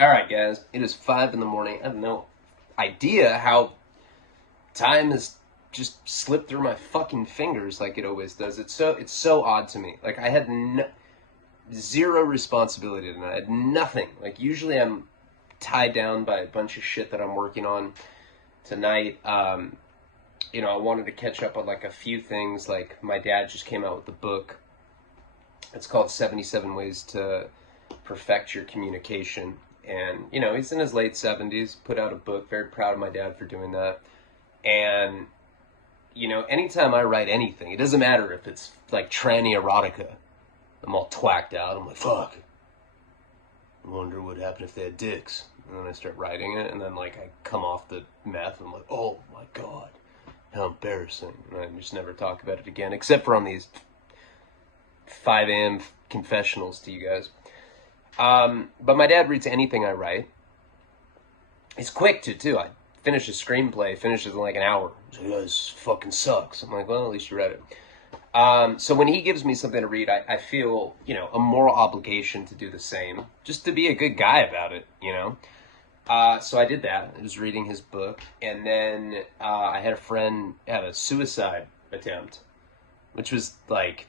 Alright guys, it is 5 in the morning. I have no idea how time has just slipped through my fucking fingers like it always does. It's so odd to me. Like I had zero responsibility tonight. I had nothing. Like usually I'm tied down by a bunch of shit that I'm working on tonight. I wanted to catch up on like a few things. Like my dad just came out with a book. It's called 77 Ways to Perfect Your Communication. And, he's in his late 70s, put out a book. Very proud of my dad for doing that. And, anytime I write anything, it doesn't matter if it's like tranny erotica. I'm all twacked out. I'm like, fuck. I wonder what happened if they had dicks. And then I start writing it, and then, I come off the meth, and I'm like, oh, my God. How embarrassing. And I just never talk about it again, except for on these 5 a.m. confessionals to you guys. But my dad reads anything I write. He's quick too. I finish a screenplay, finishes in like an hour. He's like, this fucking sucks. I'm like, well, at least you read it. So when he gives me something to read, I feel, a moral obligation to do the same. Just to be a good guy about it, So I did that. I was reading his book. And then I had a friend have a suicide attempt, which was like,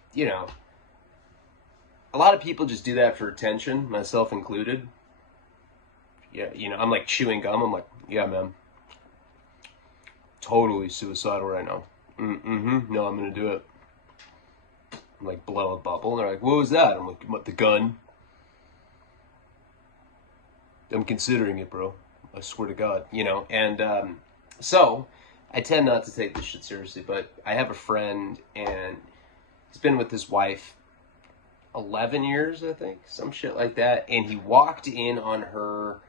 a lot of people just do that for attention, myself included. Yeah, I'm like chewing gum. I'm like, yeah, man. Totally suicidal right now. No, I'm going to do it. I'm like, blow a bubble. And they're like, what was that? I'm like, what, the gun? I'm considering it, bro. I swear to God. And so I tend not to take this shit seriously, but I have a friend, and he's been with his wife 11 years, I think, some shit like that, and he walked in on her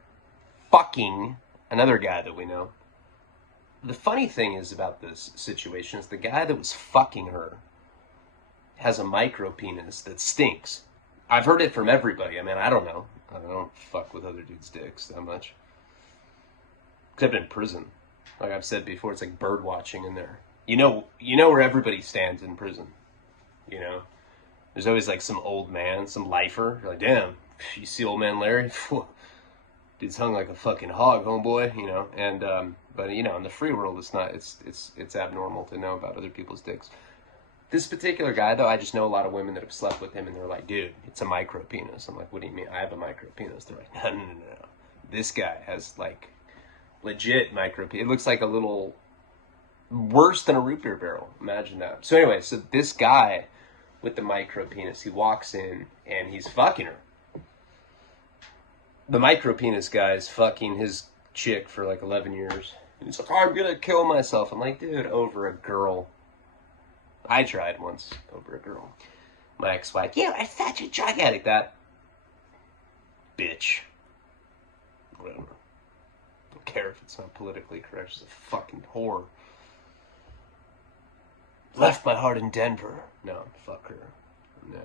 fucking another guy that we know. The funny thing is about this situation is the guy that was fucking her has a micro penis that stinks. I've heard it from everybody. I mean, I don't know. I don't fuck with other dudes' dicks that much. Except in prison. Like I've said before, it's like bird watching in there. You know where everybody stands in prison. There's always like some old man, some lifer. You're like, damn, you see old man Larry? Dude's hung like a fucking hog, homeboy, but in the free world, it's abnormal to know about other people's dicks. This particular guy, though, I just know a lot of women that have slept with him, and they're like, dude, it's a micro penis. I'm like, what do you mean? I have a micro penis. They're like, no. This guy has like legit micro penis. It looks like a little worse than a root beer barrel. Imagine that. So anyway, so this guy with the micro penis, he walks in and he's fucking her. The micro penis guy is fucking his chick for like 11 years. And he's like, oh, I'm gonna kill myself. I'm like, dude, over a girl. I tried once over a girl. My ex-wife, yeah, I thought you drug addict. That bitch. Whatever. Don't care if it's not politically correct. She's a fucking whore. Left my heart in Denver. No, fuck her. No,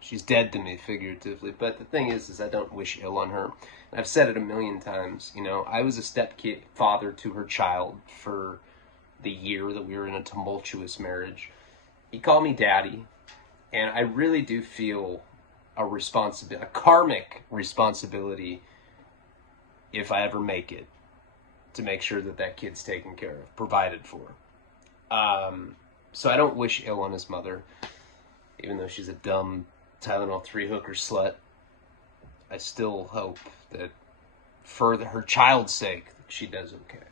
she's dead to me figuratively. But the thing is I don't wish ill on her. And I've said it a million times. I was a step-kid father to her child for the year that we were in a tumultuous marriage. He called me daddy, and I really do feel a karmic responsibility, if I ever make it, to make sure that kid's taken care of, provided for. So I don't wish ill on his mother, even though she's a dumb Tylenol 3 hooker slut. I still hope that for her child's sake, she does okay.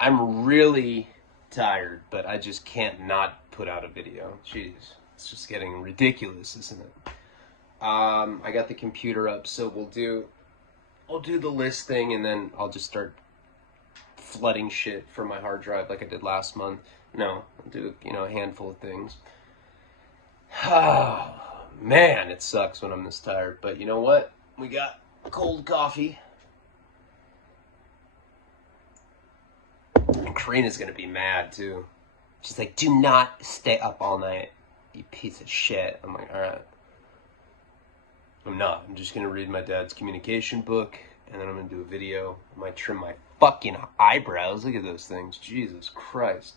I'm really tired, but I just can't not put out a video. Jeez, it's just getting ridiculous, isn't it? I got the computer up, so I'll do the list thing, and then I'll just start flooding shit from my hard drive like I did last month. No, I'll do, a handful of things. Oh, man, it sucks when I'm this tired. But you know what? We got cold coffee. And Karina's gonna be mad, too. She's like, do not stay up all night, you piece of shit. I'm like, alright. I'm not. I'm just gonna read my dad's communication book, and then I'm gonna do a video. I might trim my fucking eyebrows. Look at those things. Jesus Christ.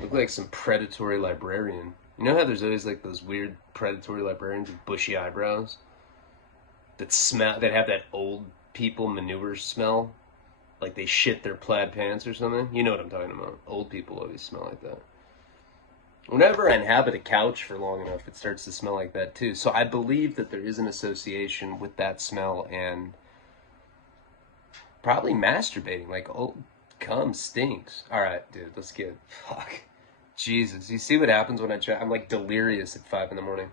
Look like some predatory librarian, You know how there's always like those weird predatory librarians with bushy eyebrows that have that old people manure smell, like they shit their plaid pants or something? You know what I'm talking about. Old people always smell like that. Whenever I inhabit a couch for long enough, it starts to smell like that too. So I believe that there is an association with that smell and probably masturbating. Like, oh, cum stinks. All right, dude, let's get, fuck. Jesus, you see what happens when I try? I'm like delirious at 5 in the morning.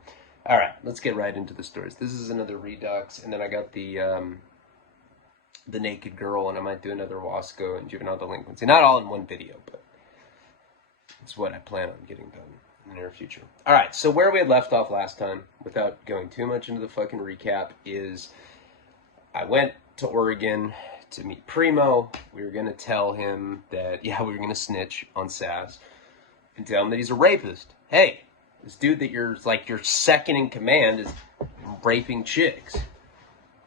All right, let's get right into the stories. This is another Redux, and then I got the naked girl, and I might do another Wasco and juvenile delinquency. Not all in one video, but it's what I plan on getting done in the near future. All right, so where we had left off last time, without going too much into the fucking recap, is I went to Oregon to meet Primo. We were gonna tell him that, yeah, we were gonna snitch on Sass and tell him that he's a rapist. Hey, this dude that you're like your second in command is raping chicks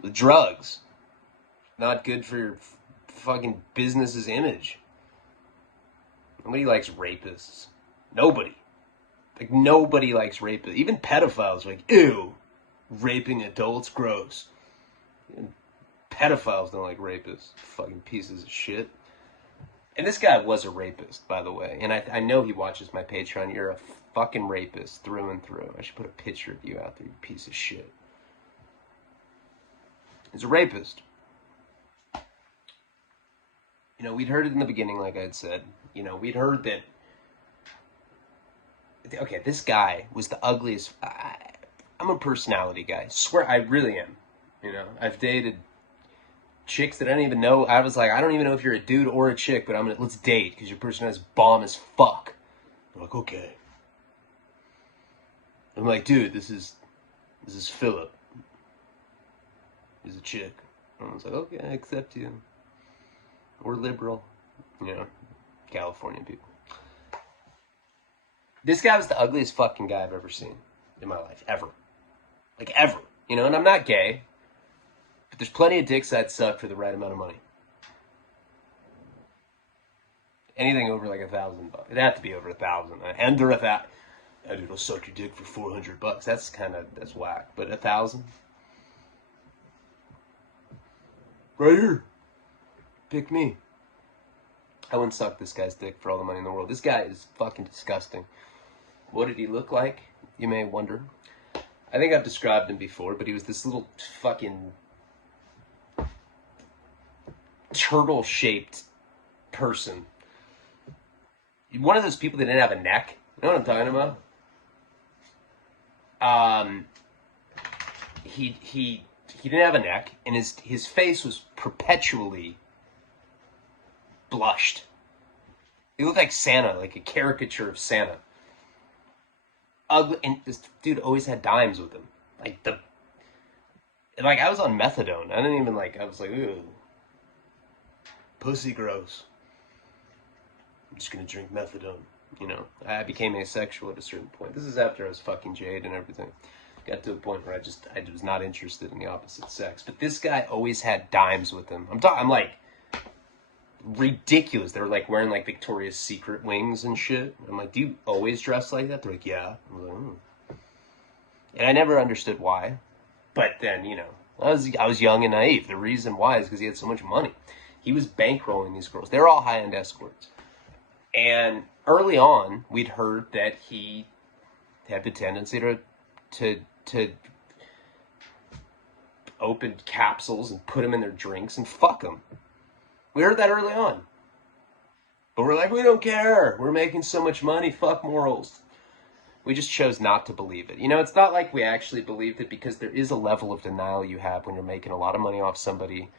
with drugs. Not good for your fucking business's image. Nobody likes rapists. Nobody. Like, nobody likes rapists. Even pedophiles are like, ew, raping adults, gross. Even pedophiles don't like rapists. Fucking pieces of shit. And this guy was a rapist, by the way. And I know he watches my Patreon. You're a fucking rapist through and through. I should put a picture of you out there, you piece of shit. He's a rapist. You know, we'd heard it in the beginning, like I had said. You know, we'd heard that, okay, this guy was the ugliest. I'm a personality guy. Swear, I really am. You know, I've dated chicks that I don't even know. I was like, I don't even know if you're a dude or a chick, but let's date because your personality is bomb as fuck. I'm like, okay. I'm like, dude, this is Philip. He's a chick. And I was like, okay, I accept you. We're liberal, you know, Californian people. This guy was the ugliest fucking guy I've ever seen in my life, ever. Like, ever. You know, and I'm not gay. But there's plenty of dicks I'd suck for the right amount of money. Anything over like $1,000. It'd have to be over 1,000. Under 1,000. Hey, dude, I'll suck your dick for $400. That's whack. But 1,000? Right here. Pick me. I wouldn't suck this guy's dick for all the money in the world. This guy is fucking disgusting. What did he look like? You may wonder. I think I've described him before, but he was this little fucking turtle-shaped person. One of those people that didn't have a neck. You know what I'm talking about? He didn't have a neck, and his face was perpetually blushed. He looked like Santa, like a caricature of Santa. Ugly, and this dude always had dimes with him. Like I was on methadone. I didn't even I was like, ew. Pussy gross. I'm just gonna drink methadone. You know, I became asexual at a certain point. This is after I was fucking Jade and everything. Got to a point where I was not interested in the opposite sex. But this guy always had dimes with him. I'm like ridiculous. They were like wearing like Victoria's Secret wings and shit. I'm like, do you always dress like that? They're like, yeah. I'm like, And I never understood why. But then, you know, I was young and naive. The reason why is because he had so much money. He was bankrolling these girls. They were all high-end escorts. And early on, we'd heard that he had the tendency to open capsules and put them in their drinks and fuck them. We heard that early on. But we're like, we don't care. We're making so much money. Fuck morals. We just chose not to believe it. You know, it's not like we actually believed it because there is a level of denial you have when you're making a lot of money off somebody.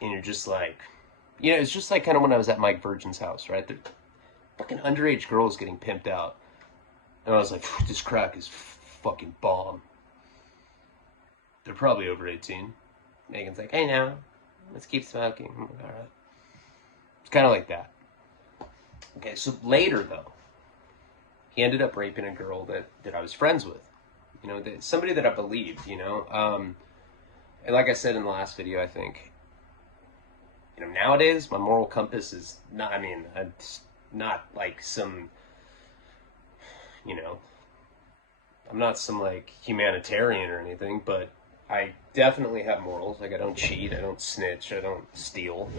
And you're just like, you know, it's just like kind of when I was at Mike Virgin's house, right? The fucking underage girls getting pimped out. And I was like, this crack is fucking bomb. They're probably over 18. Megan's like, hey now, let's keep smoking. I'm like, all right. It's kind of like that. Okay, so later though, he ended up raping a girl that I was friends with. You know, somebody that I believed, you know. And like I said in the last video, I think, you know, nowadays my moral compass is not, I mean, it's not like some you know, I'm not some like humanitarian or anything, but I definitely have morals. Like I don't cheat, I don't snitch, I don't steal.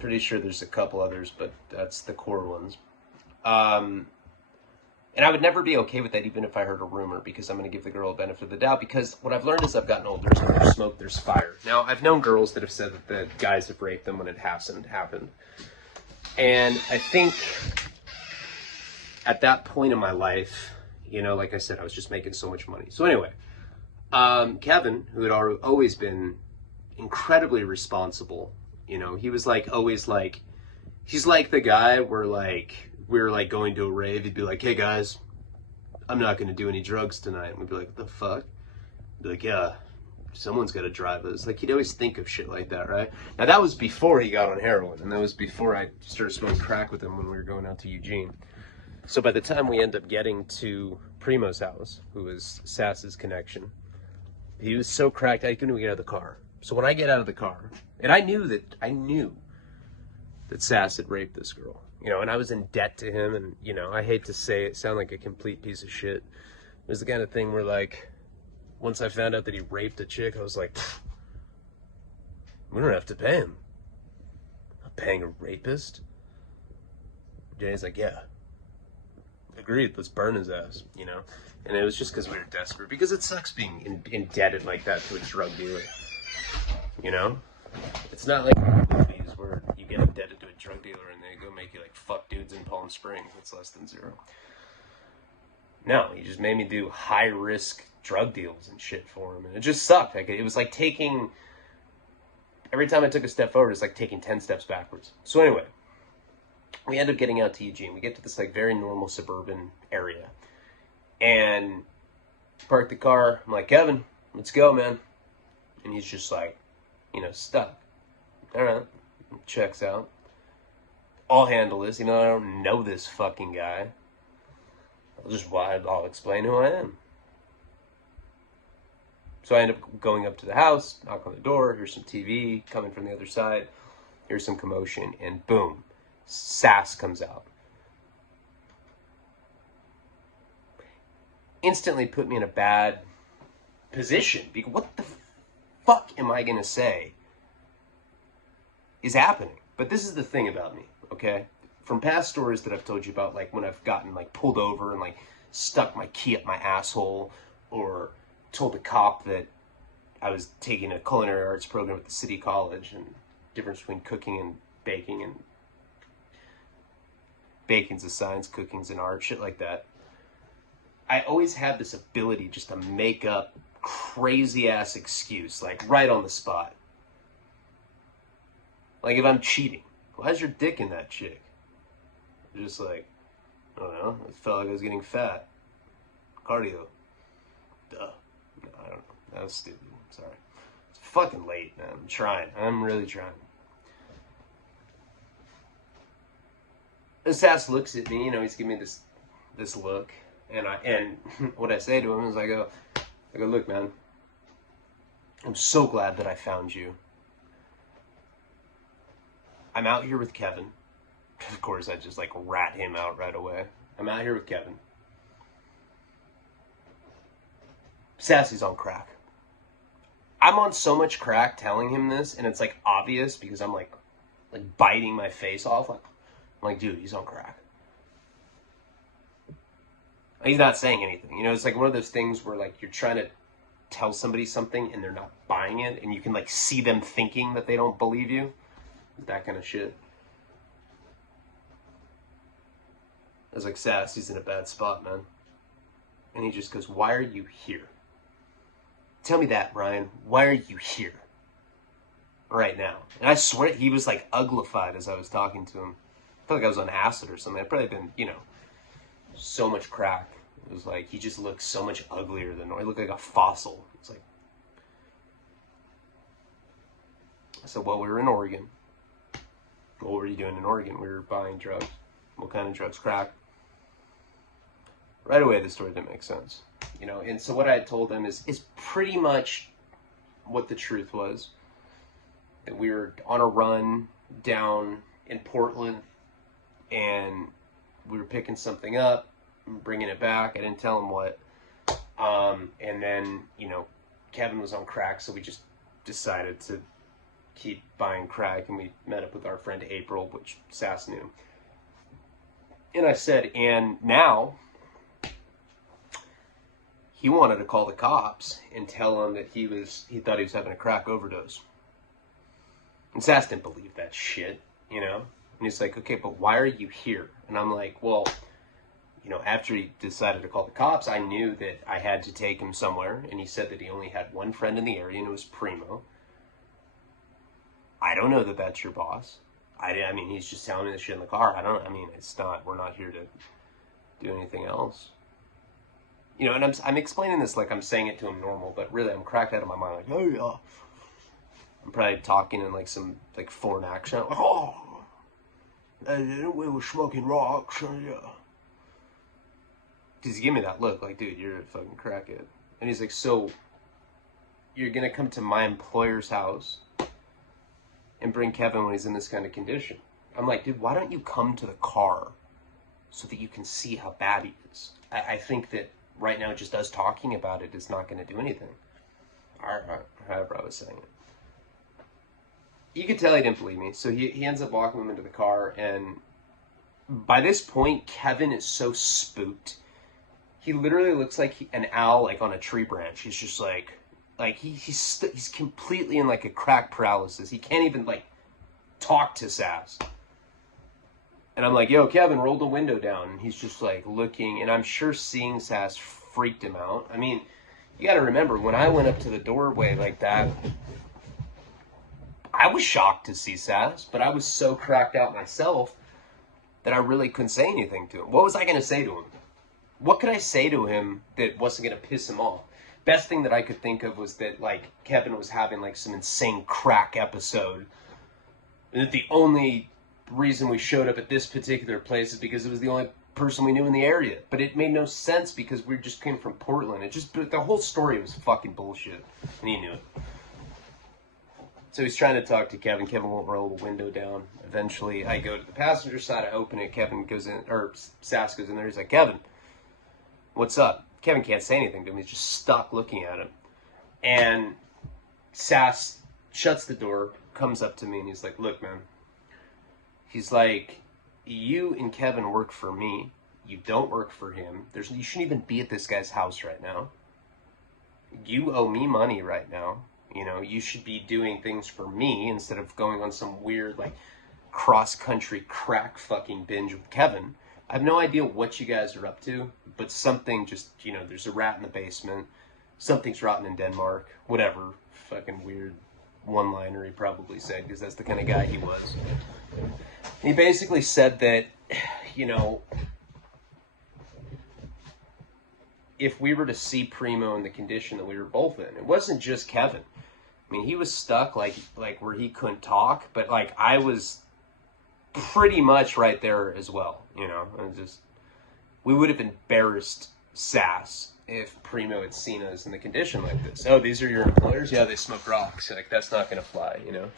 Pretty sure there's a couple others, but that's the core ones. Um, and I would never be okay with that, even if I heard a rumor, because I'm going to give the girl a benefit of the doubt. Because what I've learned as I've gotten older is when there's smoke, there's fire. Now, I've known girls that have said that the guys have raped them when it hasn't happened. And I think at that point in my life, you know, like I said, I was just making so much money. So anyway, Kevin, who had always been incredibly responsible, you know, he was like always like, he's like the guy where like we were like going to a rave, he'd be like, hey guys, I'm not going to do any drugs tonight. And we'd be like, what the fuck? He'd be like, yeah, someone's got to drive us. Like he'd always think of shit like that, right? Now that was before he got on heroin, and that was before I started smoking crack with him when we were going out to Eugene. So by the time we end up getting to Primo's house, who was Sass's connection, he was so cracked I couldn't even get out of the car. So when I get out of the car, and I knew that Sass had raped this girl, you know, and I was in debt to him, and, you know, I hate to say it, sound like a complete piece of shit. It was the kind of thing where, like, once I found out that he raped a chick, I was like, we don't have to pay him. I'm not paying a rapist. Danny's like, yeah, agreed, let's burn his ass, you know? And it was just because we were desperate, because it sucks being indebted like that to a drug dealer, you know? It's not like movies where you get indebted to a drug dealer and they go make you like fuck dudes in Palm Springs. It's less than zero. No, he just made me do high risk drug deals and shit for him, and it just sucked. Like it was like taking, every time I took a step forward, it's like taking 10 steps backwards. So anyway, we end up getting out to Eugene. We get to this like very normal suburban area, and park the car. I'm like, Kevin, let's go, man. And he's just like, you know, stuck. All right, checks out. I'll handle this. You know, I don't know this fucking guy. I'll explain who I am. So I end up going up to the house, knock on the door, here's some TV coming from the other side, here's some commotion, and boom, Sass comes out. Instantly put me in a bad position, because what the fuck am I gonna say is happening? But this is the thing about me, okay? From past stories that I've told you about, like when I've gotten like pulled over and like stuck my key up my asshole, or told the cop that I was taking a culinary arts program at the city college, and difference between cooking and baking, and baking's a science, cooking's an art, shit like that. I always have this ability just to make up crazy ass excuse, like right on the spot. Like if I'm cheating, why's your dick in that chick? Just like, I don't know, it felt like I was getting fat. Cardio. Duh. No, I don't know. That was stupid. Sorry. It's fucking late, man. I'm trying. I'm really trying. This ass looks at me, you know, he's giving me this look. And what I say to him is I go, look, man, I'm so glad that I found you. I'm out here with Kevin. Of course, I just like rat him out right away. I'm out here with Kevin. Sassy's on crack. I'm on so much crack telling him this, and it's like obvious because I'm like biting my face off. I'm like, dude, he's on crack. He's not saying anything. You know, it's like one of those things where like you're trying to tell somebody something and they're not buying it, and you can like see them thinking that they don't believe you. That kind of shit. I was like, Sass, he's in a bad spot, man. And he just goes, why are you here? Tell me that, Ryan. Why are you here? Right now. And I swear he was like uglified as I was talking to him. I felt like I was on acid or something. I'd probably been, you know, so much crack. It was like, he just looked so much uglier than normal. He looked like a fossil. It's like, I said, well, we were in Oregon. What were you doing in Oregon? We were buying drugs. What kind of drugs? Crack. Right away, the story didn't make sense. You know, and so what I had told him is pretty much what the truth was. That we were on a run down in Portland, and we were picking something up, bringing it back. I didn't tell him what. And then, you know, Kevin was on crack, so we just decided to keep buying crack, and we met up with our friend April, which Sass knew. And I said, and now he wanted to call the cops and tell them that he thought he was having a crack overdose. And Sass didn't believe that shit, you know? And he's like, okay, but why are you here? And I'm like, well, you know, after he decided to call the cops, I knew that I had to take him somewhere. And he said that he only had one friend in the area, and it was Primo. I don't know that that's your boss. I mean, he's just telling me this shit in the car. We're not here to do anything else. You know, and I'm explaining this like I'm saying it to him normal, but really I'm cracked out of my mind. Like, oh yeah. I'm probably talking in like some like foreign accent. Like, oh, we were smoking rocks. Yeah. Because he gave me that look like, dude, you're a fucking crackhead. And he's like, so you're going to come to my employer's house and bring Kevin when he's in this kind of condition? I'm like, dude, why don't you come to the car so that you can see how bad he is? I think that right now just us talking about it is not going to do anything. However I was saying it. You could tell he didn't believe me. So he ends up walking him into the car. And by this point, Kevin is so spooked. He literally looks like an owl like on a tree branch. He's just like he's completely in like a crack paralysis. He can't even like talk to Sass. And I'm like, yo, Kevin, roll the window down. And he's just like looking, and I'm sure seeing Sass freaked him out. I mean, you got to remember, when I went up to the doorway like that, I was shocked to see Sass, but I was so cracked out myself that I really couldn't say anything to him. What was I going to say to him? What could I say to him that wasn't going to piss him off? Best thing that I could think of was that, like, Kevin was having, like, some insane crack episode. And that the only reason we showed up at this particular place is because it was the only person we knew in the area. But it made no sense because we just came from Portland. The whole story was fucking bullshit. And he knew it. So he's trying to talk to Kevin. Kevin won't roll the window down. Eventually, I go to the passenger side. I open it. Kevin goes in, or Sass goes in there. He's like, Kevin, what's up? Kevin can't say anything to him. He's just stuck looking at him. And Sass shuts the door, comes up to me, and he's like, look, man. He's like, you and Kevin work for me. You don't work for him. You shouldn't even be at this guy's house right now. You owe me money right now. You know, you should be doing things for me instead of going on some weird, like, cross-country crack fucking binge with Kevin. I have no idea what you guys are up to, but something just, you know, there's a rat in the basement. Something's rotten in Denmark. Whatever fucking weird one-liner he probably said, because that's the kind of guy he was. And he basically said that, you know, if we were to see Primo in the condition that we were both in, it wasn't just Kevin. I mean, he was stuck, like where he couldn't talk, but, like, I was pretty much right there as well, you know. We would have embarrassed Sass if Primo had seen us in the condition like this. Oh, these are your employers? Yeah, they smoke rocks. Like, that's not going to fly, you know.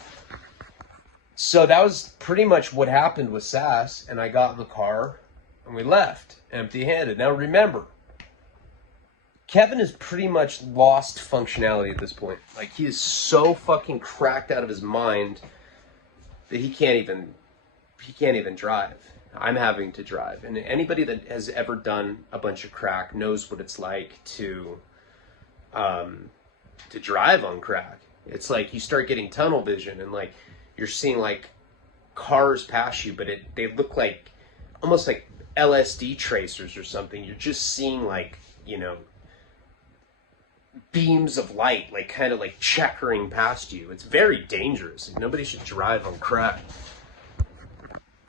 So that was pretty much what happened with Sass, and I got in the car, and we left empty-handed. Now, remember, Kevin has pretty much lost functionality at this point. Like, he is so fucking cracked out of his mind that he can't even drive. I'm having to drive. And anybody that has ever done a bunch of crack knows what it's like to drive on crack. It's like you start getting tunnel vision, and like you're seeing like cars pass you, but they look like almost like LSD tracers or something. You're just seeing like, you know, beams of light, like kind of like checkering past you. It's very dangerous. Nobody should drive on crack.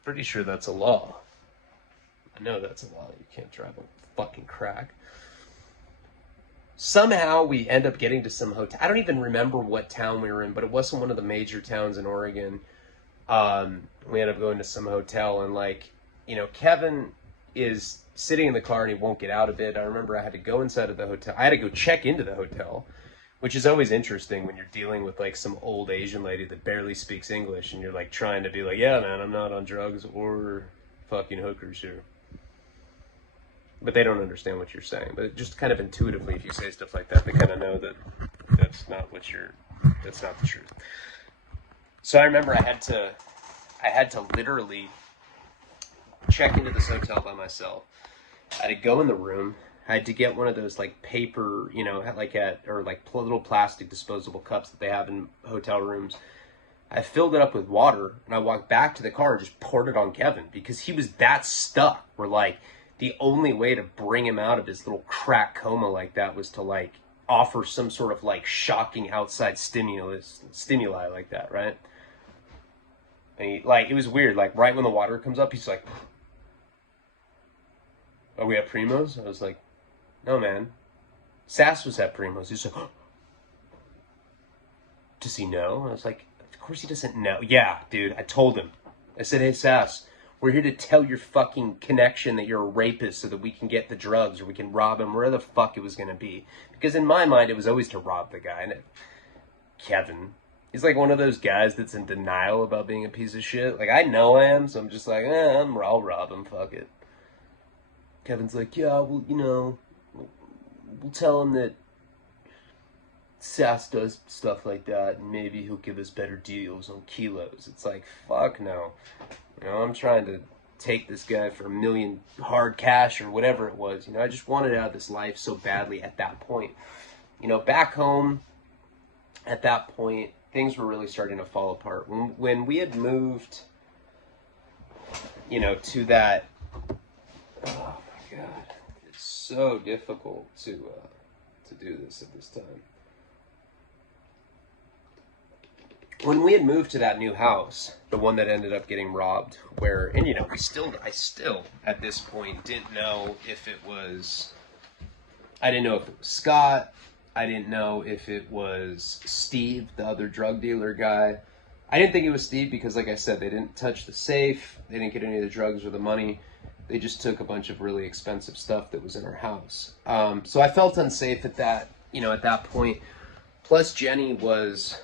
Pretty sure that's a law. I know that's a law. You can't drive on fucking crack. Somehow we end up getting to some hotel. I don't even remember what town we were in, but it wasn't one of the major towns in Oregon. We end up going to some hotel, and like, you know, Kevin is sitting in the car and he won't get out of it. I remember I had to go inside of the hotel. I had to go check into the hotel, which is always interesting when you're dealing with like some old Asian lady that barely speaks English, and you're like trying to be like, yeah, man, I'm not on drugs or fucking hookers here. but they don't understand what you're saying. But just kind of intuitively, if you say stuff like that, they kind of know that that's not the truth. So I remember I had to literally check into this hotel by myself. I had to go in the room. I had to get one of those like paper, little plastic disposable cups that they have in hotel rooms. I filled it up with water, and I walked back to the car and just poured it on Kevin because he was that stuck. Where like the only way to bring him out of his little crack coma like that was to like offer some sort of like shocking outside stimuli like that, right? And he, like, it was weird. Like right when the water comes up, he's like, "Are we at Primo's?" I was like, "No, man. Sass was at Primo's." He's like, "Does he know?" I was like, "Of course he doesn't know." "Yeah, dude, I told him." I said, "Hey, Sass, we're here to tell your fucking connection that you're a rapist so that we can get the drugs or we can rob him," where the fuck it was going to be. Because in my mind, it was always to rob the guy. And Kevin, he's like one of those guys that's in denial about being a piece of shit. Like, I know I am, so I'm just like, I'll rob him, fuck it. Kevin's like, "Yeah, well, we'll tell him that Sass does stuff like that, and maybe he'll give us better deals on kilos." It's like, fuck no. I'm trying to take this guy for $1 million hard cash or whatever it was. I just wanted out of this life so badly at that point. Back home, at that point, things were really starting to fall apart. When we had moved, to that, oh my God, it's so difficult to do this at this time. When we had moved to that new house, the one that ended up getting robbed, I still at this point didn't know if it was, I didn't know if it was Scott, I didn't know if it was Steve, the other drug dealer guy. I didn't think it was Steve because, like I said, they didn't touch the safe, they didn't get any of the drugs or the money, they just took a bunch of really expensive stuff that was in our house. So I felt unsafe at that point. Plus Jenny was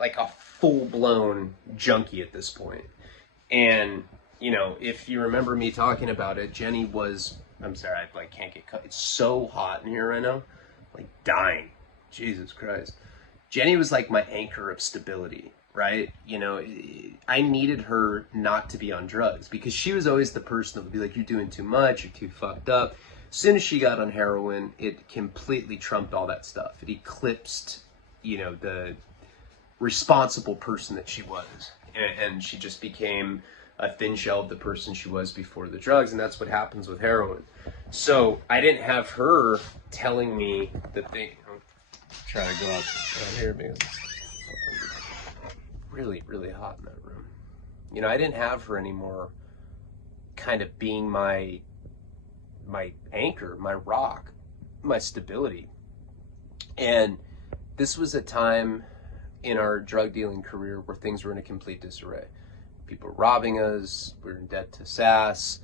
like a full-blown junkie at this point. And, if you remember me talking about it, Jenny was, I'm sorry, I can't get cut. It's so hot in here right now. Like dying. Jesus Christ. Jenny was like my anchor of stability, right? I needed her not to be on drugs because she was always the person that would be like, "You're doing too much, you're too fucked up." As soon as she got on heroin, it completely trumped all that stuff. It eclipsed, the responsible person that she was, and she just became a thin shell of the person she was before the drugs, and that's what happens with heroin. So I didn't have her telling me that I'm trying to go out here because it's really, really hot in that room. I didn't have her anymore kind of being my anchor, my rock, my stability. And this was a time in our drug dealing career where things were in a complete disarray. People were robbing us, we were in debt to Sass.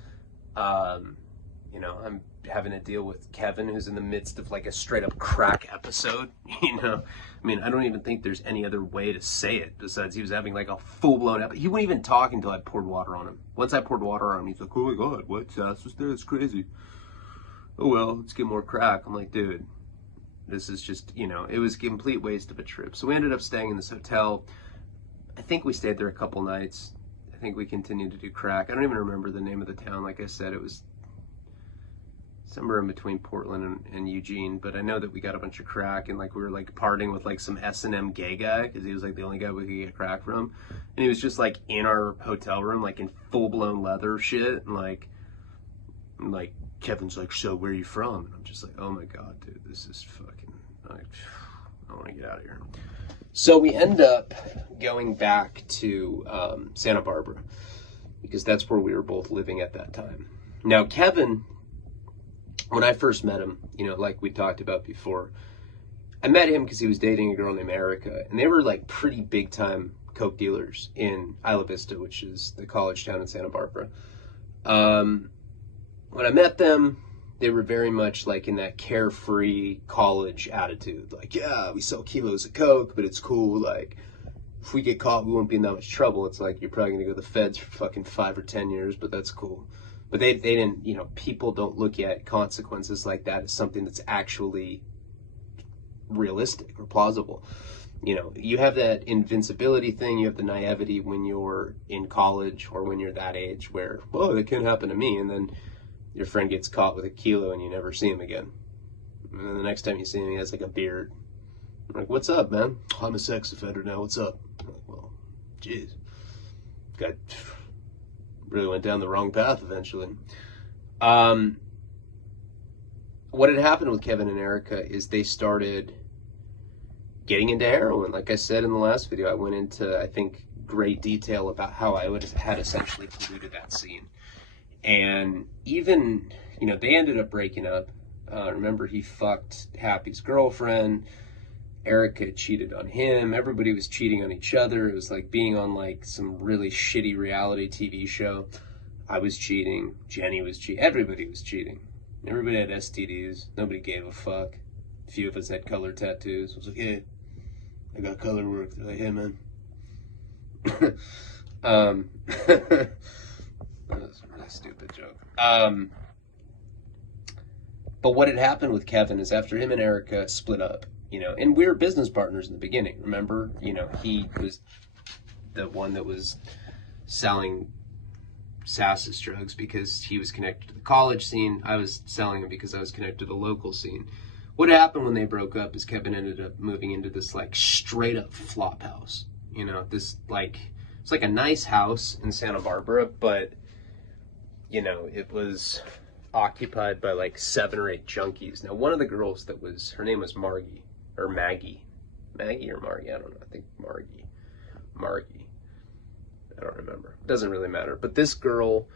I'm having to deal with Kevin, who's in the midst of like a straight up crack episode. I don't even think there's any other way to say it besides he was having like a full blown episode. He wouldn't even talk until I poured water on him. Once I poured water on him, he's like, "Oh my God, what? Sass was there? It's crazy. Oh well, let's get more crack." I'm like, dude, this is just, it was a complete waste of a trip. So we ended up staying in this hotel. I think we stayed there a couple nights. I think we continued to do crack. I don't even remember the name of the town. Like I said, it was somewhere in between Portland and Eugene. But I know that we got a bunch of crack, and like we were like partying with like some S&M gay guy because he was like the only guy we could get crack from. And he was just like in our hotel room, like in full-blown leather shit. And like Kevin's like, "So where are you from?" And I'm just like, oh my God, dude, this is fucking, I want to get out of here. So we end up going back to Santa Barbara because that's where we were both living at that time. Now, Kevin, when I first met him, like we talked about before, I met him because he was dating a girl named Erica, and they were like pretty big time coke dealers in Isla Vista, which is the college town in Santa Barbara. When I met them, they were very much like in that carefree college attitude. Like, "Yeah, we sell kilos of coke, but it's cool. Like, if we get caught, we won't be in that much trouble. It's like, you're probably going to go to the feds for fucking 5 or 10 years, but that's cool." But they didn't, you know, people don't look at consequences like that as something that's actually realistic or plausible. You know, you have that invincibility thing, you have the naivety when you're in college or when you're that age where, whoa, that can happen to me. And then your friend gets caught with a kilo and you never see him again. And then the next time you see him, he has like a beard. I'm like, what's up, man? I'm a sex offender now. What's up? I'm like, well, jeez. Got really went down the wrong path eventually. What had happened with Kevin and Erica is they started getting into heroin. Like I said in the last video, I went into, I think, great detail about how I had essentially polluted that scene. And even, you know, they ended up breaking up. Remember, he fucked Happy's girlfriend. Erica cheated on him. Everybody was cheating on each other. It was like being on like some really shitty reality TV show. I was cheating. Jenny was cheating. Everybody was cheating. Everybody had STDs. Nobody gave a fuck. A few of us had color tattoos. I was like, hey, I got color work. They're like, hey, man. That was a really stupid joke. But what had happened with Kevin is after him and Erica split up, you know, and we were business partners in the beginning. Remember, you know, he was the one that was selling Sass's drugs because he was connected to the college scene. I was selling them because I was connected to the local scene. What happened when they broke up is Kevin ended up moving into this like straight up flop house. You know, this like, it's like a nice house in Santa Barbara, but you know, it was occupied by like 7 or 8 junkies. Now, one of the girls that was, her name was Margie, or Maggie. Maggie or Margie, I don't know. I think Margie. I don't remember. It doesn't really matter. But this girl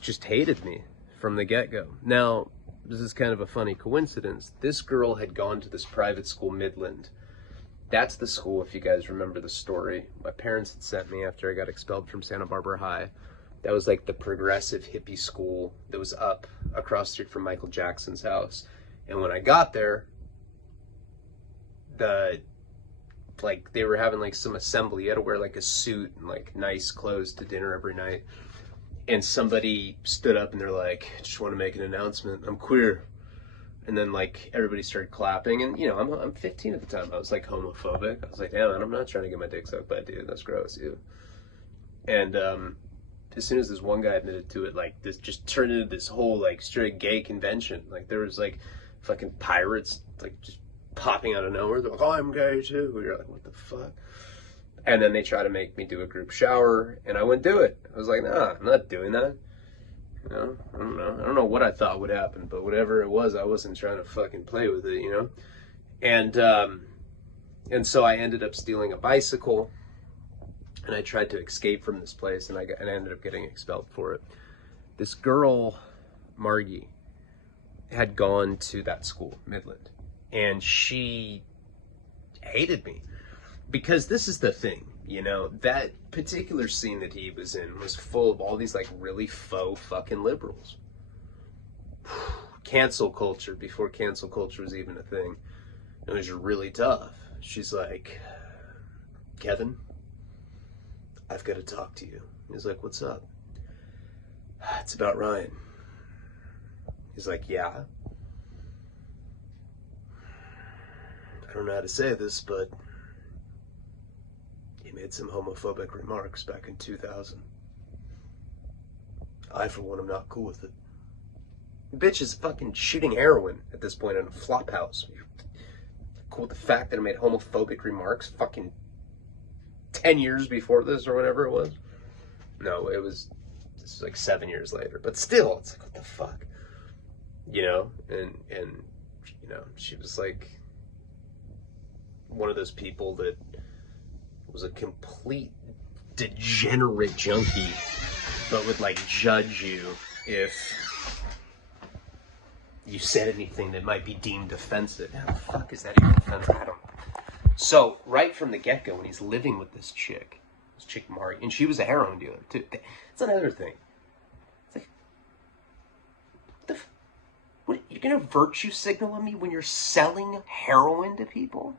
just hated me from the get-go. Now, this is kind of a funny coincidence. This girl had gone to this private school, Midland. That's the school, if you guys remember the story, my parents had sent me after I got expelled from Santa Barbara High. That was like the progressive hippie school that was up across the street from Michael Jackson's house. And when I got there, they were having like some assembly. You had to wear like a suit and like nice clothes to dinner every night. And somebody stood up and they're like, just want to make an announcement. I'm queer. And then like everybody started clapping. And you know, I'm 15 at the time. I was like homophobic. I was like, yeah, man, I'm not trying to get my dick sucked by a dude. That's gross, you. And as soon as this one guy admitted to it, like this just turned into this whole like straight gay convention. Like there was like fucking pirates like just popping out of nowhere. They're like, oh, I'm gay too. We were like, what the fuck? And then they try to make me do a group shower, and I wouldn't do it. I was like, nah, I'm not doing that. You know, I don't know what I thought would happen, but whatever it was, I wasn't trying to fucking play with it, you know? And so I ended up stealing a bicycle, and I tried to escape from this place, and I ended up getting expelled for it. This girl, Margie, had gone to that school, Midland, and she hated me. Because this is the thing, you know, that particular scene that he was in was full of all these like really faux fucking liberals. Cancel culture, before cancel culture was even a thing. It was really tough. She's like, Kevin, I've got to talk to you. He's like, what's up? It's about Ryan. He's like, yeah. I don't know how to say this, but made some homophobic remarks back in 2000. I, for one, am not cool with it. The bitch is fucking shooting heroin at this point in a flop house. You're cool with the fact that I made homophobic remarks fucking 10 years before this or whatever it was? No, this was like 7 years later. But still, it's like, what the fuck? You know? And you know, she was like one of those people that was a complete degenerate junkie, but would like judge you if you said anything that might be deemed offensive. How the fuck is that even offensive? I don't know. So right from the get-go, when he's living with this chick Mari, and she was a heroin dealer too. That's another thing. It's like, what, you're gonna virtue signal on me when you're selling heroin to people?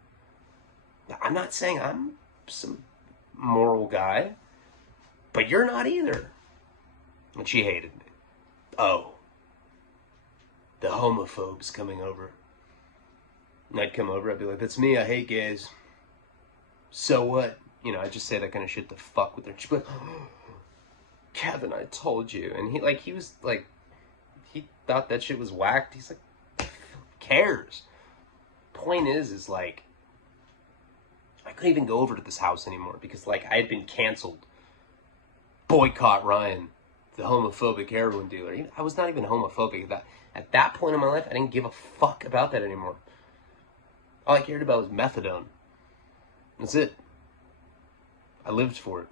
I'm not saying I'm some moral guy, but you're not either. And she hated me. oh, the homophobe's coming over. And I'd come over, I'd be like, that's me, I hate gays. So what? You know, I just say that kind of shit to fuck with her. She'd be like, oh, Kevin, I told you. And he was like, he thought that shit was whacked. He's like, who cares? Point is like, I couldn't even go over to this house anymore because, like, I had been canceled. Boycott Ryan, the homophobic heroin dealer. I was not even homophobic. At that point in my life, I didn't give a fuck about that anymore. All I cared about was methadone. That's it. I lived for it.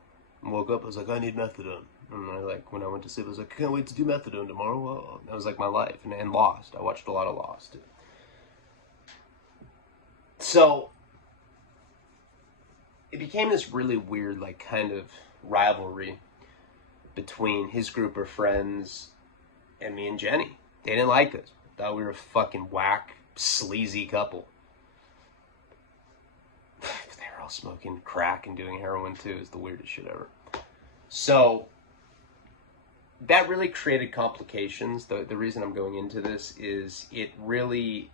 I woke up, I was like, I need methadone. And when I went to sleep, I was like, I can't wait to do methadone tomorrow. Well, that was like my life. And Lost. I watched a lot of Lost. So it became this really weird, like, kind of rivalry between his group of friends and me and Jenny. They didn't like us. Thought we were a fucking whack, sleazy couple. They were all smoking crack and doing heroin too. It's the weirdest shit ever. So that really created complications. The reason I'm going into this is it really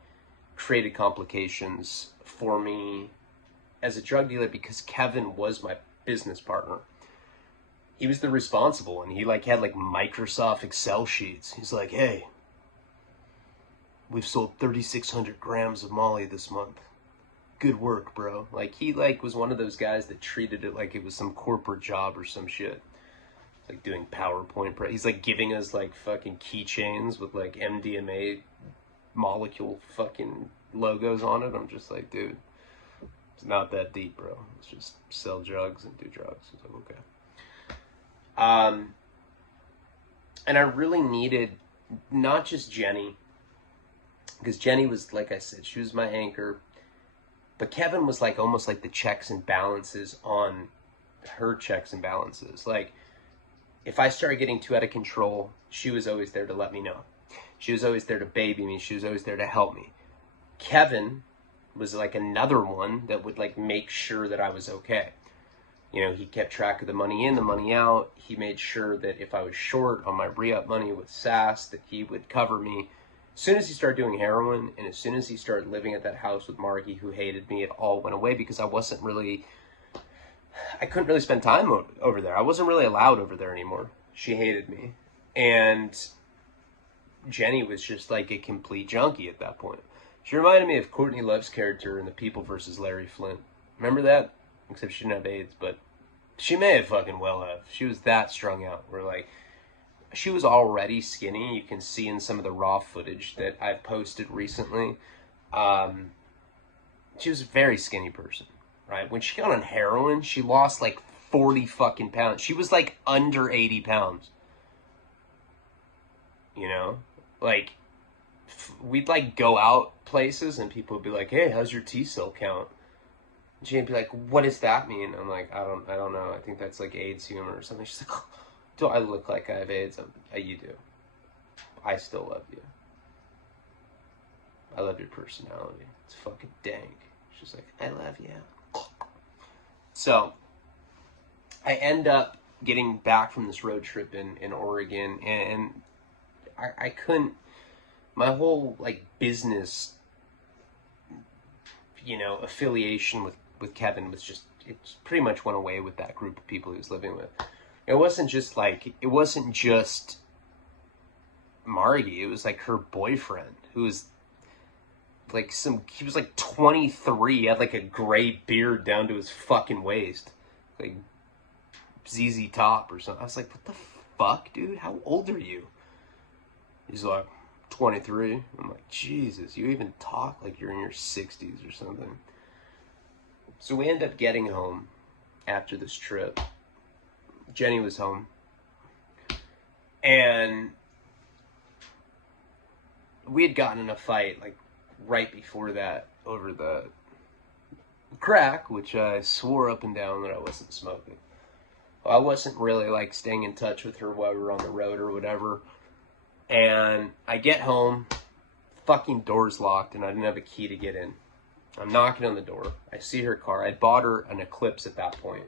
created complications for me as a drug dealer because Kevin was my business partner. He was the responsible, and he had Microsoft Excel sheets. He's like, hey, we've sold 3,600 grams of Molly this month. Good work, bro. He was one of those guys that treated it like it was some corporate job or some shit. Like doing PowerPoint. He's giving us fucking keychains with MDMA molecule fucking logos on it. I'm just like, dude, it's not that deep, bro. Let's just sell drugs and do drugs. It's like, okay. And I really needed not just Jenny, because Jenny was, like I said, she was my anchor, but Kevin was almost like the checks and balances on her checks and balances. If I started getting too out of control, she was always there to let me know. She was always there to baby me. She was always there to help me. Kevin was another one that would make sure that I was okay. You know, he kept track of the money in, the money out. He made sure that if I was short on my re-up money with SAS, that he would cover me. As soon as he started doing heroin, and as soon as he started living at that house with Margie, who hated me, it all went away because I couldn't really spend time over there. I wasn't really allowed over there anymore. She hated me. And Jenny was just a complete junkie at that point. She reminded me of Courtney Love's character in The People vs. Larry Flint. Remember that? Except she didn't have AIDS, but she may have fucking well have. She was that strung out. She was already skinny. You can see in some of the raw footage that I've posted recently. She was a very skinny person, right? When she got on heroin, she lost 40 fucking pounds. She was under 80 pounds. You know? We'd go out places and people would be like, hey, how's your T-cell count? She'd be like, what does that mean? I'm like, I don't know. I think that's AIDS humor or something. She's like, oh, do I look like I have AIDS? You do. I still love you. I love your personality. It's fucking dank. She's like, I love you. So, I end up getting back from this road trip in Oregon, and I couldn't, my whole business, affiliation with Kevin was just, it pretty much went away with that group of people he was living with. It wasn't just Margie, it was her boyfriend, who was he was 23, he had a gray beard down to his fucking waist, ZZ Top or something. I was like, what the fuck, dude? How old are you? He's like, 23. I'm like, Jesus, you even talk like you're in your 60s or something. So we end up getting home after this trip. Jenny was home. And we had gotten in a fight right before that over the crack, which I swore up and down that I wasn't smoking. Well, I wasn't really staying in touch with her while we were on the road or whatever. And I get home, fucking door's locked, and I didn't have a key to get in. I'm knocking on the door. I see her car. I bought her an Eclipse at that point.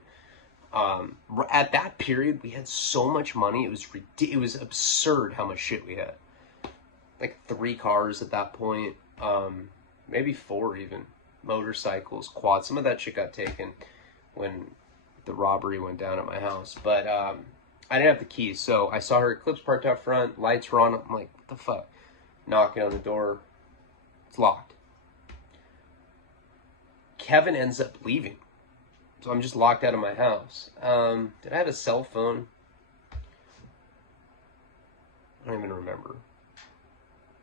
At that period, we had so much money. It was absurd how much shit we had. Like 3 cars at that point, maybe 4 even. Motorcycles, quads. Some of that shit got taken when the robbery went down at my house. But I didn't have the keys, so I saw her Eclipse parked out front. Lights were on. I'm like, what the fuck? Knocking on the door. It's locked. Kevin ends up leaving. So I'm just locked out of my house. Did I have a cell phone? I don't even remember.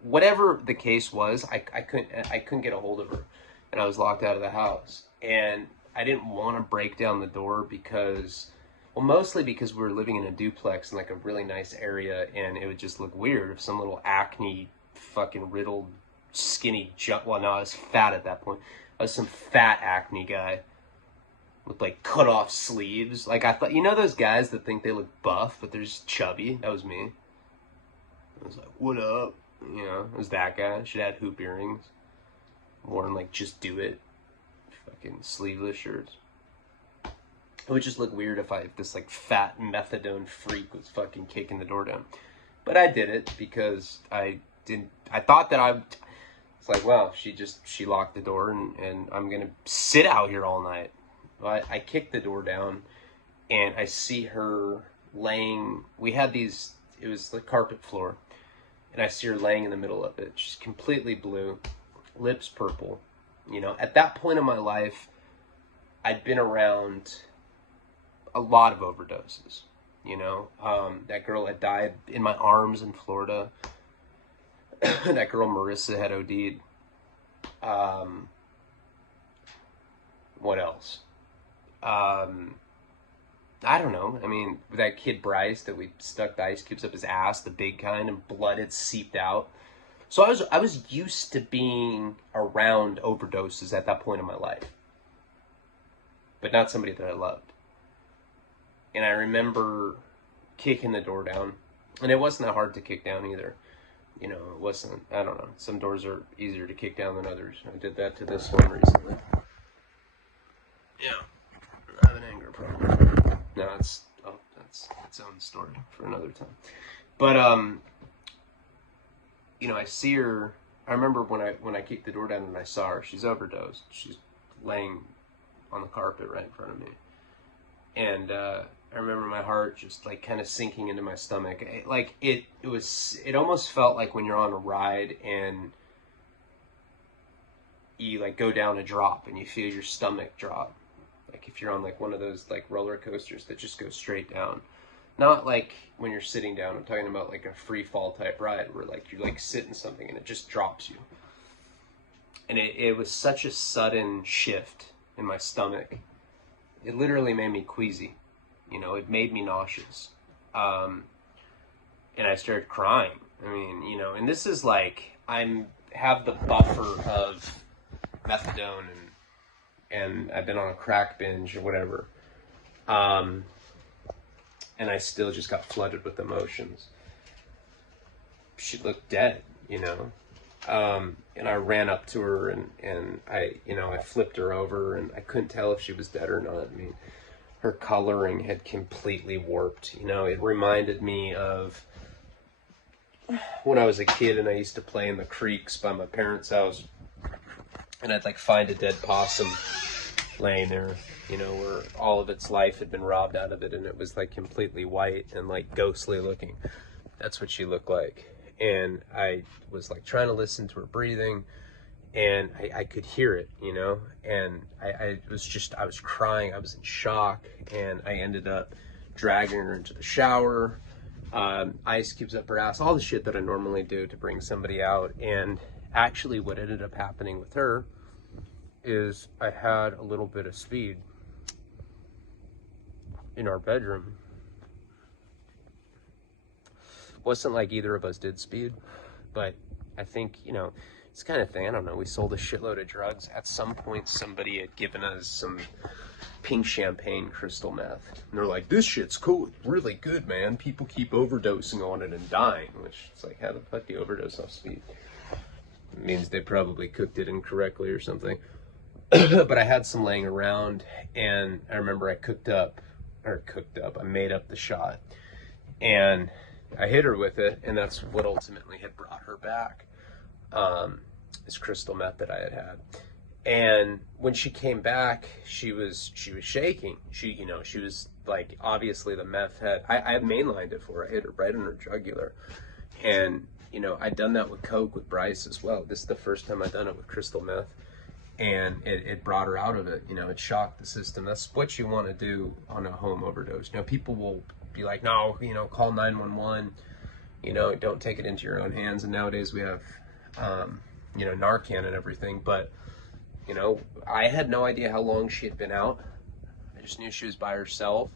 Whatever the case was, I couldn't get a hold of her, and I was locked out of the house. And I didn't want to break down the door because, well, mostly because we were living in a duplex in like a really nice area, and it would just look weird if some little acne, fucking riddled, skinny well, no, I was fat at that point. I was some fat acne guy with like cut off sleeves. Like I thought, you know those guys that think they look buff but they're just chubby? That was me. I was like, what up? You know, it was that guy. Should have had hoop earrings. Worn like Just Do It. Fucking sleeveless shirts. It would just look weird if this like fat methadone freak was fucking kicking the door down. But I did it because I thought that it's like, well, she locked the door and I'm gonna sit out here all night. Well, I kicked the door down and I see her laying. We had these, it was the carpet floor, and I see her laying in the middle of it. She's completely blue, lips purple. You know, at that point in my life, I'd been around a lot of overdoses. You know, that girl had died in my arms in Florida. That girl Marissa had OD'd. What else? I don't know. I mean, that kid Bryce that we stuck the ice cubes up his ass, the big kind, and blood had seeped out. So I was used to being around overdoses at that point in my life, but not somebody that I loved. And I remember kicking the door down, and it wasn't that hard to kick down either. You know, it wasn't, I don't know. Some doors are easier to kick down than others. I did that to this one recently. Yeah. I have an anger problem. No, that's its own story for another time. But you know, I see her. I remember when I kicked the door down and I saw her. She's overdosed. She's laying on the carpet right in front of me, and I remember my heart just like kind of sinking into my stomach. It almost felt like when you're on a ride and you like go down a drop and you feel your stomach drop. Like if you're on like one of those like roller coasters that just go straight down. Not like when you're sitting down. I'm talking about like a free fall type ride where like you like sit in something and it just drops you. And it was such a sudden shift in my stomach. It literally made me queasy. You know, it made me nauseous. And I started crying. I mean, you know, and this is like, have the buffer of methadone and I've been on a crack binge or whatever. And I still just got flooded with emotions. She looked dead, you know. And I ran up to her and I flipped her over and I couldn't tell if she was dead or not. I mean, her coloring had completely warped. You know, it reminded me of when I was a kid and I used to play in the creeks by my parents' house. And I'd like find a dead possum laying there, you know, where all of its life had been robbed out of it and it was like completely white and like ghostly looking. That's what she looked like. And I was like trying to listen to her breathing and I could hear it, you know, and I was crying. I was in shock and I ended up dragging her into the shower, ice cubes up her ass, all the shit that I normally do to bring somebody out. And actually what ended up happening with her is I had a little bit of speed in our bedroom. Wasn't like either of us did speed, but I think, you know, it's kind of thing. I don't know. We sold a shitload of drugs. At some point, somebody had given us some pink champagne crystal meth. And they're like, this shit's cool. It's really good, man. People keep overdosing on it and dying, which it's like, how the fuck do you overdose off speed? It means they probably cooked it incorrectly or something. But I had some laying around, and I remember I cooked up or cooked up. I made up the shot, and I hit her with it, and that's what ultimately had brought her back. This crystal meth that I had had. And when she came back, she was shaking. She was like, obviously the meth I had mainlined it for her. I hit her right in her jugular. And, I'd done that with Coke with Bryce as well. This is the first time I'd done it with crystal meth. And it brought her out of it. It shocked the system. That's what you want to do on a home overdose. People will be like, no, call 911. Don't take it into your own hands. And nowadays we have, Narcan and everything. But, I had no idea how long she had been out. I just knew she was by herself.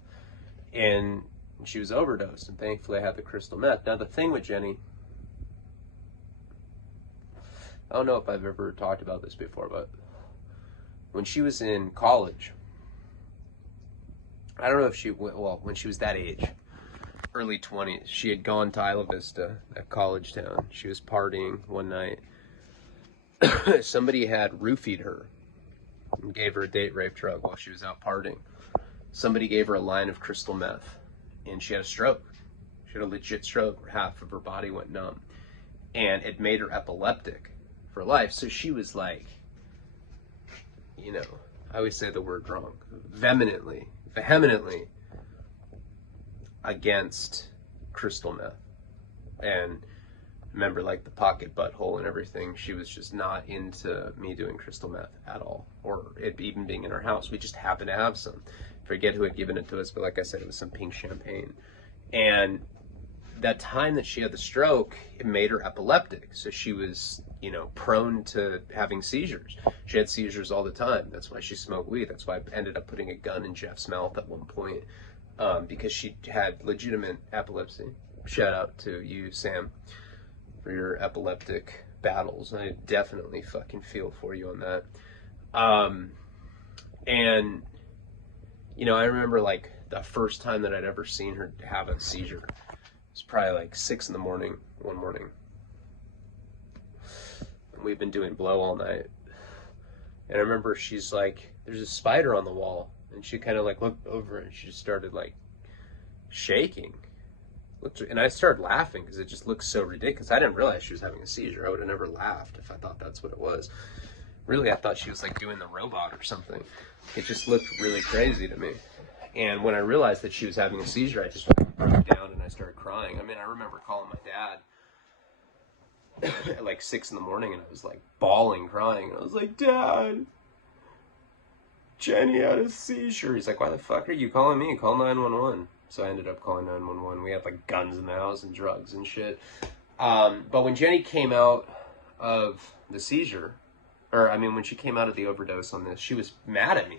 And she was overdosed. And thankfully I had the crystal meth. Now the thing with Jenny, I don't know if I've ever talked about this before, but when she was in college, I don't know if when she was that age, early 20s, she had gone to Isla Vista, a college town. She was partying one night. Somebody had roofied her and gave her a date rape drug while she was out partying. Somebody gave her a line of crystal meth, and she had a stroke. She had a legit stroke where half of her body went numb, and it made her epileptic for life. So she was like, I always say the word wrong, vehemently against crystal meth. And remember, like the pocket butthole and everything, she was just not into me doing crystal meth at all, or it even being in our house. We just happened to have some. Forget who had given it to us, but like I said, it was some pink champagne. And that time that she had the stroke, it made her epileptic. So she was, prone to having seizures. She had seizures all the time. That's why she smoked weed. That's why I ended up putting a gun in Jeff's mouth at one point, because she had legitimate epilepsy. Shout out to you, Sam, for your epileptic battles. I definitely fucking feel for you on that. And, I remember like the first time that I'd ever seen her have a seizure. It was probably like 6 a.m. one morning. And we've been doing blow all night. And I remember she's like, there's a spider on the wall. And she kind of like looked over and she just started like shaking. And I started laughing because it just looked so ridiculous. I didn't realize she was having a seizure. I would have never laughed if I thought that's what it was. Really, I thought she was like doing the robot or something. It just looked really crazy to me. And when I realized that she was having a seizure, I just broke down and I started crying. I mean, I remember calling my dad at like 6 a.m. and I was like bawling, crying. And I was like, Dad, Jenny had a seizure. He's like, why the fuck are you calling me? Call 911. So I ended up calling 911. We had like guns in the house and drugs and shit. But when Jenny came out of the seizure, when she came out of the overdose on this, she was mad at me.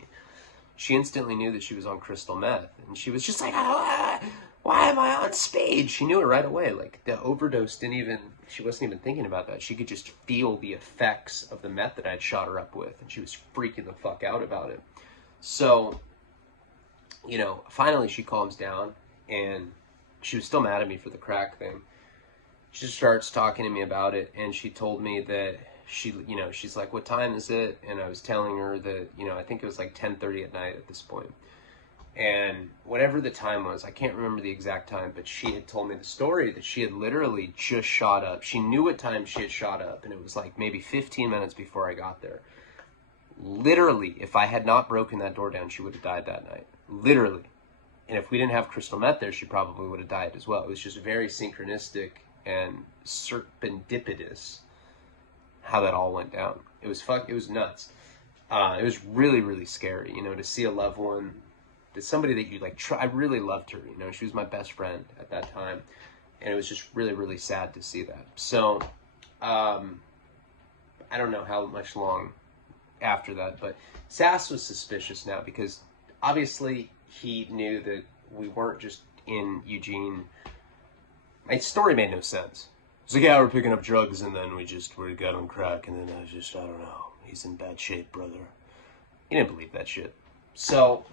She instantly knew that she was on crystal meth. And she was just like, why am I on speed? She knew it right away. Like the overdose she wasn't even thinking about that. She could just feel the effects of the meth that I had shot her up with. And she was freaking the fuck out about it. So, finally she calms down, and she was still mad at me for the crack thing. She starts talking to me about it, and she told me that she's like, what time is it? And I was telling her that, I think it was like 10:30 at night at this point. And whatever the time was, I can't remember the exact time, but she had told me the story that she had literally just shot up. She knew what time she had shot up, and it was like maybe 15 minutes before I got there. Literally, if I had not broken that door down, she would have died that night. Literally. And if we didn't have crystal meth there, she probably would have died as well. It was just very synchronistic and serendipitous how that all went down. It was nuts. It was really, really scary, to see a loved one, somebody that you like, I really loved her, she was my best friend at that time. And it was just really, really sad to see that. So, I don't know how much long after that, but Sass was suspicious now because obviously he knew that we weren't just in Eugene. My story made no sense. It's like, yeah, we're picking up drugs and then we got on crack and then I don't know. He's in bad shape, brother. He didn't believe that shit. So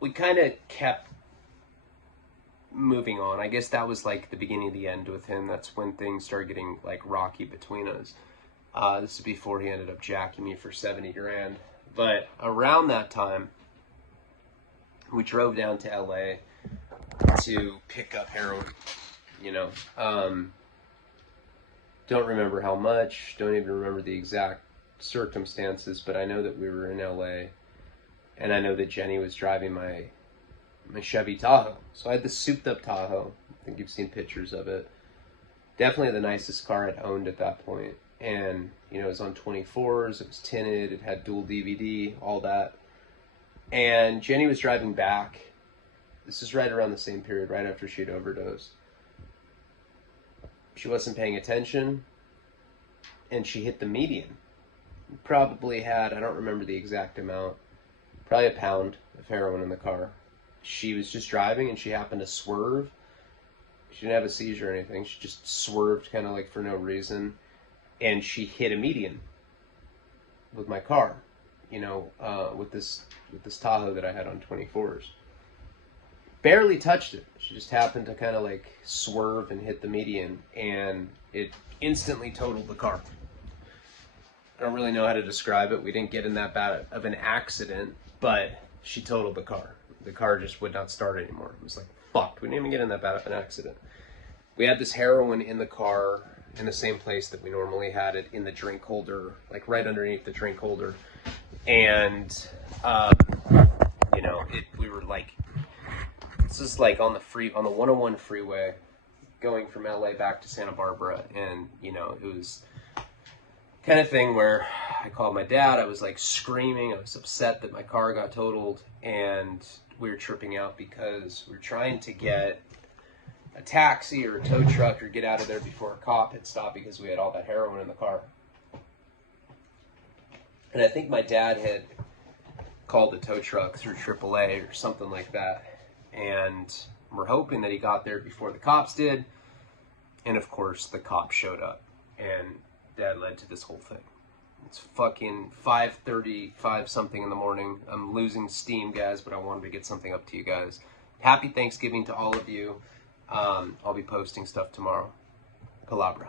we kind of kept moving on. I guess that was like the beginning of the end with him. That's when things started getting like rocky between us. This is before he ended up jacking me for 70 grand. But around that time, We drove down to LA to pick up heroin, you know. Don't remember how much, don't even remember the exact circumstances, but I know that we were in LA, and I know that Jenny was driving my Chevy Tahoe. So I had this souped up Tahoe. I think you've seen pictures of it. Definitely the nicest car I'd owned at that point. And, you know, it was on 24s, it was tinted, it had dual DVD, all that. And Jenny was driving back. This is right around the same period, right after she'd overdosed. She wasn't paying attention, and she hit the median. Probably had, I don't remember the exact amount, probably a pound of heroin in the car. She was just driving, and she happened to swerve. She didn't have a seizure or anything. She just swerved kind of like for no reason, and she hit a median with my car, you know, with this Tahoe that I had on 24s. Barely touched it. She just happened to kind of like swerve and hit the median, and it instantly totaled the car. I don't really know how to describe it. We didn't get in that bad of an accident, but she totaled the car. The car just would not start anymore. It was like, fuck, we didn't even get in that bad of an accident. We had this heroin in the car in the same place that we normally had it, in the drink holder, like right underneath the drink holder. And, you know, we were like, this is like on the 101 freeway going from LA back to Santa Barbara. And, you know, it was kind of thing where I called my dad. I was like screaming. I was upset that my car got totaled, and we were tripping out because we were trying to get a taxi or a tow truck or get out of there before a cop had stopped because we had all that heroin in the car. And I think my dad had called the tow truck through AAA or something like that. And we're hoping that he got there before the cops did. And of course, the cops showed up, and that led to this whole thing. It's fucking 5:35 something in the morning. I'm losing steam, guys, but I wanted to get something up to you guys. Happy Thanksgiving to all of you. I'll be posting stuff tomorrow. Palabra.